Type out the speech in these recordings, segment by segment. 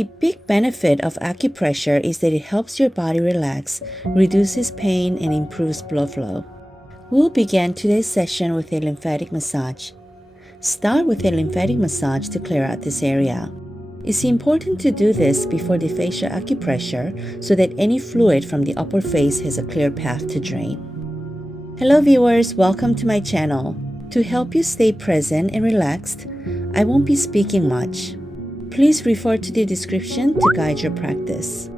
A big benefit of acupressure is that it helps your body relax, reduces pain, and improves blood flow. We'll begin today's session with a lymphatic massage. Start with a lymphatic massage to clear out this area. It's important to do this before the facial acupressure so that any fluid from the upper face has a clear path to drain. Hello viewers, welcome to my channel. To help you stay present and relaxed, I won't be speaking much. Please refer to the description to guide your practice.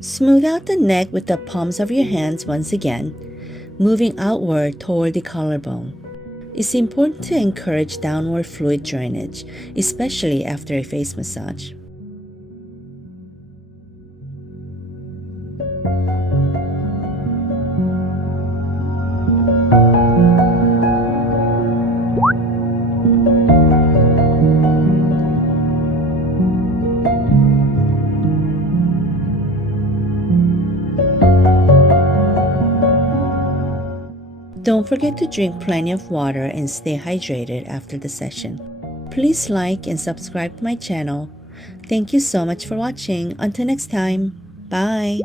Smooth out the neck with the palms of your hands once again, moving outward toward the collarbone. It's important to encourage downward fluid drainage, especially after a face massage. Don't forget to drink plenty of water and stay hydrated after the session. Please like and subscribe to my channel. Thank you so much for watching. Until next time, bye!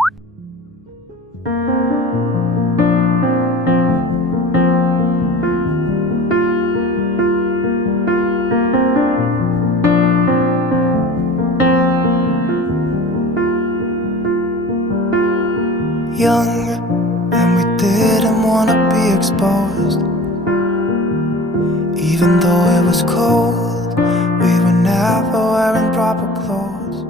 Young, and we didn't wanna be exposed. Even though it was cold, we were never wearing proper clothes.